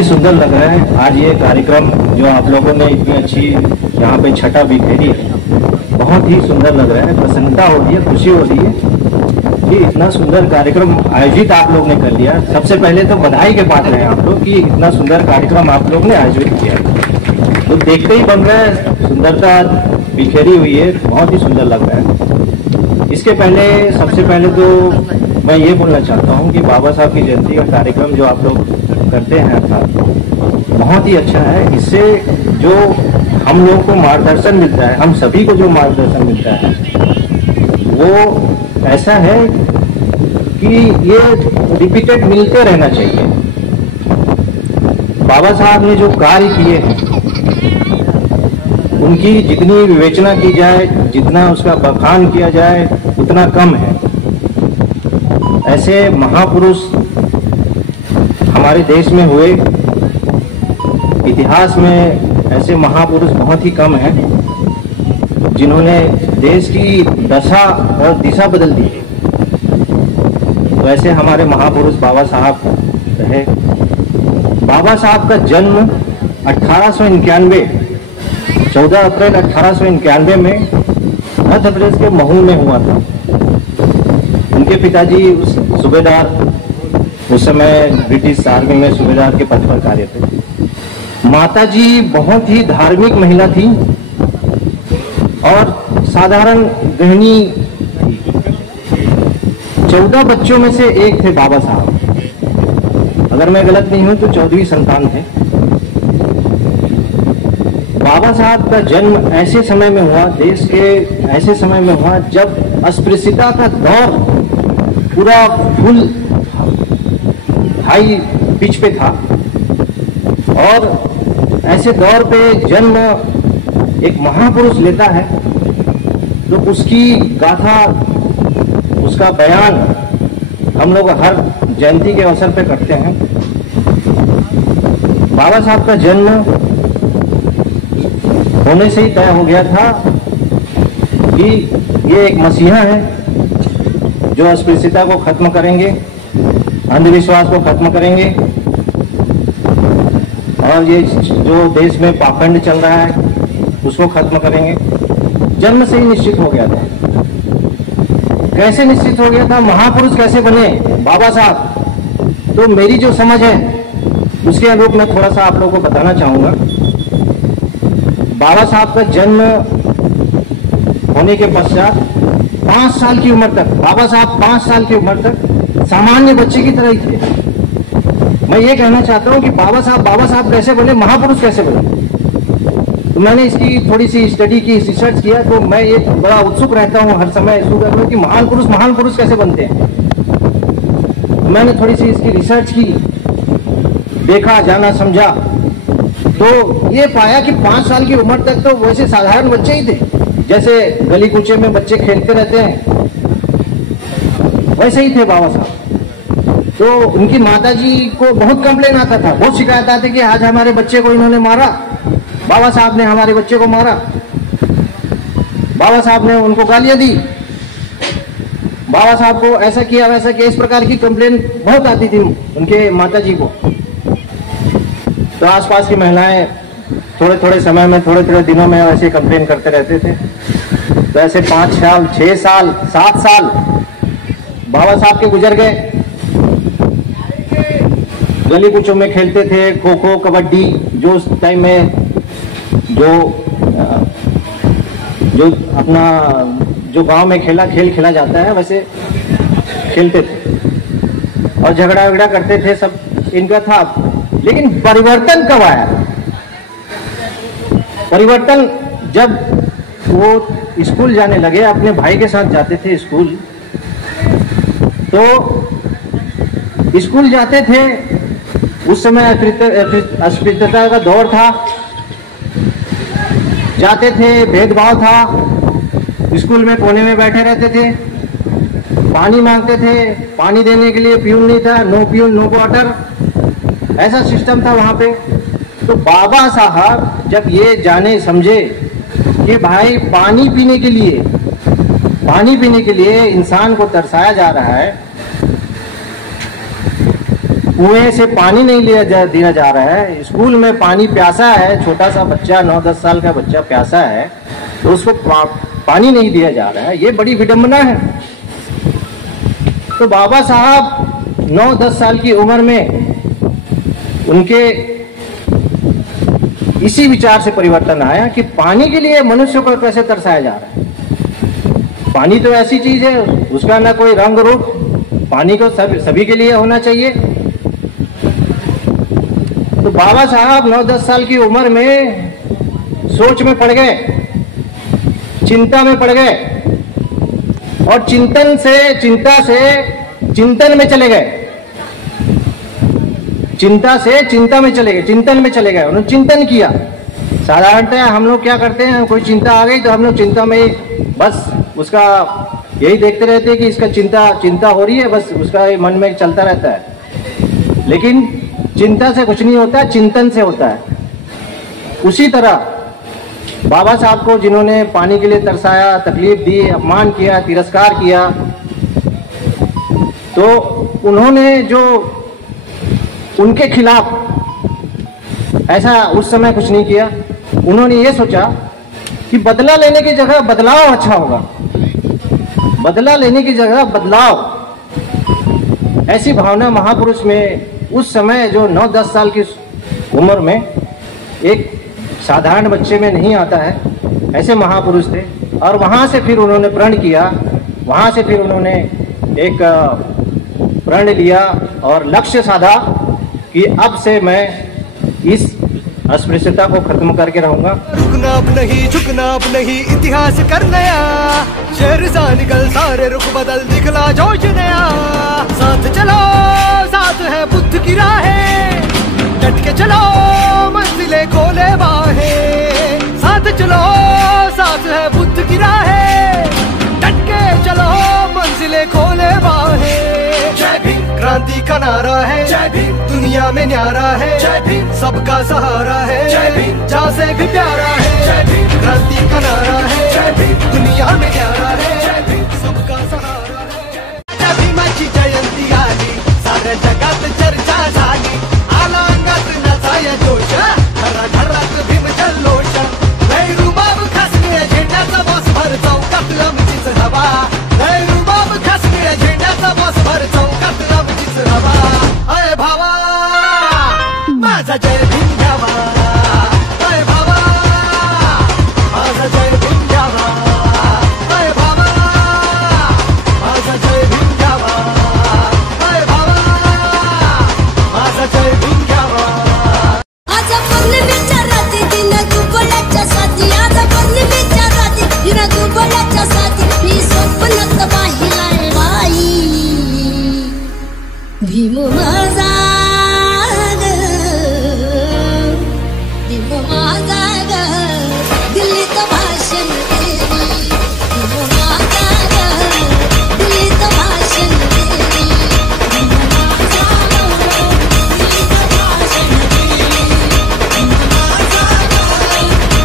ही सुंदर लग रहा है आज ये कार्यक्रम जो आप लोगों ने इतनी अच्छी यहाँ पे छटा बिखेरी है। बहुत ही सुंदर लग रहा है, प्रसन्नता हो रही है, खुशी हो रही है कि इतना सुंदर कार्यक्रम आयोजित आप लोग ने कर लिया। सबसे पहले तो बधाई के पात्र हैं आप लोग कि इतना सुंदर कार्यक्रम आप लोग ने आयोजित किया। तो देखते ही बन रहा है, सुंदरता बिखेरी हुई है, बहुत ही सुंदर लग रहा है। इसके पहले सबसे पहले तो मैं ये बोलना चाहता हूँ कि बाबा साहब की जयंती का कार्यक्रम जो आप लोग करते हैं अर्थात बहुत ही अच्छा है। इससे जो हम लोगों को मार्गदर्शन मिलता है, हम सभी को जो मार्गदर्शन मिलता है वो ऐसा है कि ये रिपीटेड मिलते रहना चाहिए। बाबा साहब ने जो कार्य किए हैं उनकी जितनी विवेचना की जाए, जितना उसका बखान किया जाए उतना कम है। ऐसे महापुरुष हमारे देश में हुए, इतिहास में ऐसे महापुरुष बहुत ही कम हैं जिन्होंने देश की दशा और दिशा बदल दी है। तो ऐसे हमारे महापुरुष बाबा साहब रहे। बाबा साहब का जन्म 1891 14 अप्रैल 1891 में मध्य प्रदेश के महू में हुआ था। उनके पिताजी सूबेदार, उस समय ब्रिटिश आर्मी में सूबेदार के पद पर कार्य थे। माताजी बहुत ही धार्मिक महिला थी और साधारण गृहिणी। 14 बच्चों में से एक थे बाबा साहब। अगर मैं गलत नहीं हूं तो 14वीं संतान थे। बाबा साहब का जन्म ऐसे समय में हुआ, देश के ऐसे समय में हुआ जब अस्पृश्यता का दौर पूरा फुल हाई पिच पे था। और ऐसे दौर पे जन्म एक महापुरुष लेता है तो उसकी गाथा, उसका बयान हम लोग हर जयंती के अवसर पे करते हैं। बाबा साहब का जन्म होने से ही तय हो गया था कि ये एक मसीहा है जो अस्पृश्यता को खत्म करेंगे, अंधविश्वास को खत्म करेंगे और ये जो देश में पाखंड चल रहा है उसको खत्म करेंगे। जन्म से ही निश्चित हो गया था। कैसे निश्चित हो गया था, महापुरुष कैसे बने बाबा साहब, तो मेरी जो समझ है उसके अनुरूप मैं थोड़ा सा आप लोगों को बताना चाहूंगा। बाबा साहब का जन्म होने के पश्चात 5 साल की उम्र तक, बाबा साहब 5 साल की उम्र तक सामान्य बच्चे की तरह ही थे। मैं ये कहना चाहता हूं कि बाबा साहब कैसे बने, महापुरुष कैसे बने। तो मैंने इसकी थोड़ी सी स्टडी की, रिसर्च किया, तो मैं ये बड़ा उत्सुक रहता हूं हर समय कि महान पुरुष कैसे बनते हैं। तो मैंने थोड़ी सी इसकी रिसर्च की, देखा, जाना, समझा, तो ये पाया कि 5 साल की उम्र तक तो वैसे साधारण बच्चे ही थे, जैसे गली कूचे में बच्चे खेलते रहते हैं वैसे ही थे बाबा साहब। तो उनकी माताजी को बहुत कंप्लेन आता था, बहुत शिकायत आती कि आज हमारे बच्चे को इन्होंने मारा, बाबा साहब ने हमारे बच्चे को मारा, बाबा साहब ने उनको गालियां दी, बाबा साहब को ऐसा किया वैसा किया। इस प्रकार की कंप्लेन बहुत आती थी उनके माताजी को। तो आसपास की महिलाएं थोड़े थोड़े समय में, थोड़े थोड़े दिनों में ऐसे कंप्लेन करते रहते थे। तो ऐसे 5 साल, 6 साल, 7 साल बाबा साहब के गुजर गए। गली कुचों में खेलते थे, खो खो, कबड्डी, जो उस टाइम में जो अपना जो गांव में खेल खेला जाता है वैसे खेलते थे और झगड़ा वगड़ा करते थे, सब इनका था। लेकिन परिवर्तन कब आया? परिवर्तन जब वो स्कूल जाने लगे, अपने भाई के साथ जाते थे स्कूल, तो स्कूल जाते थे, उस समय अस्पृश्यता का दौर था, जाते थे, भेदभाव था, स्कूल में कोने में बैठे रहते थे, पानी मांगते थे, पानी देने के लिए प्यून नहीं था, नो प्यून नो वाटर, ऐसा सिस्टम था वहां पे। तो बाबा साहब जब ये जाने समझे कि भाई पानी पीने के लिए इंसान को तरसाया जा रहा है, कुएं से पानी नहीं दिया जा रहा है। स्कूल में पानी प्यासा है, छोटा सा बच्चा 9-10 साल का बच्चा प्यासा है तो उसको पानी नहीं दिया जा रहा है, ये बड़ी विडंबना है। तो बाबा साहब 9-10 साल की उम्र में उनके इसी विचार से परिवर्तन आया कि पानी के लिए मनुष्य को कैसे तरसाया जा रहा है। पानी तो ऐसी चीज है, उसका ना कोई रंग रूप, पानी को सभी के लिए होना चाहिए। तो बाबा साहब 9-10 साल की उम्र में सोच में पड़ गए, चिंता में पड़ गए और चिंता से चिंतन में चले गए, चिंता से चिंता में चले गए, चिंतन में चले गए। उन्होंने चिंतन किया। साधारणतः हम लोग क्या करते हैं, कोई चिंता आ गई तो हम लोग चिंता में बस उसका यही देखते रहते हैं कि इसका चिंता हो रही है, बस उसका मन में चलता रहता है। लेकिन चिंता से कुछ नहीं होता, चिंतन से होता है। उसी तरह बाबा साहब को जिन्होंने पानी के लिए तरसाया, तकलीफ दी, अपमान किया, तिरस्कार किया, तो उन्होंने जो उनके खिलाफ ऐसा उस समय कुछ नहीं किया। उन्होंने ये सोचा कि बदला लेने की जगह बदलाव अच्छा होगा, बदला लेने की जगह बदलाव, ऐसी भावना महापुरुष में उस समय जो 9-10 साल की उम्र में एक साधारण बच्चे में नहीं आता है, ऐसे महापुरुष थे। और वहां से फिर उन्होंने प्रण किया, वहां से फिर उन्होंने एक प्रण लिया और लक्ष्य साधा कि अब से मैं इस अस्पृश्यता को खत्म करके रहूंगा। रुकना अब नहीं, झुकना अब नहीं, इतिहास कर नया, शहर सा निकल सारे रुख बदल, दिखला जोश नया। साथ चलो, साथ है बुद्ध की राहें, डट के चलो, मंजिलें खोले बाहें। साथ चलो, साथ है बुद्ध की राहें, डट के चलो, मंजिलें खोले बाहें। जय भीम क्रांति का नारा है, जय भीम दुनिया में न्यारा है, जय भीम सबका सहारा है, जय भीम जहाँ से भी प्यारा है, जय भीम क्रांति का नारा है, जय भीम दुनिया में न्यारा है, जय भीम सबका सहारा है। जय भीमाची जयंती आली, साऱ्या जगात चर्चा झाली, आला अंगात नचाया जोश, घराघरात भीम जल्लोष। रुबाब खासने झेंड्याचा बॉस भर चौकात आमचीच हवा, रुबाब खासने झेंड्याचा बॉस भर चौकात आमचीच हवा। अय भावा माझा जय भीम घ्यावा, अय भावा माझा जय भीम घ्यावा, अय भावा माझा जय भीम घ्यावा, अय भावा माझा जय भीम घ्यावा। आज आपण विचाराती दिन दुबळ्याच्या साथी, आज आपण विचाराती दिन दुबळ्याच्या साथी, मी स्वप्नात पाहिलाय बाई भीम माझा ग, भीम माझा ग, दिल्लीत भाषण केली, भीम माझा ग, दिल्लीत भाषण केली, भीम माझा ग, दिल्लीत भाषण केली, भीम माझा ग,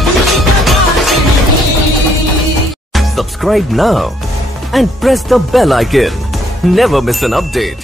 दिल्लीत भाषण केली। Subscribe now and press the bell icon. Never miss an update.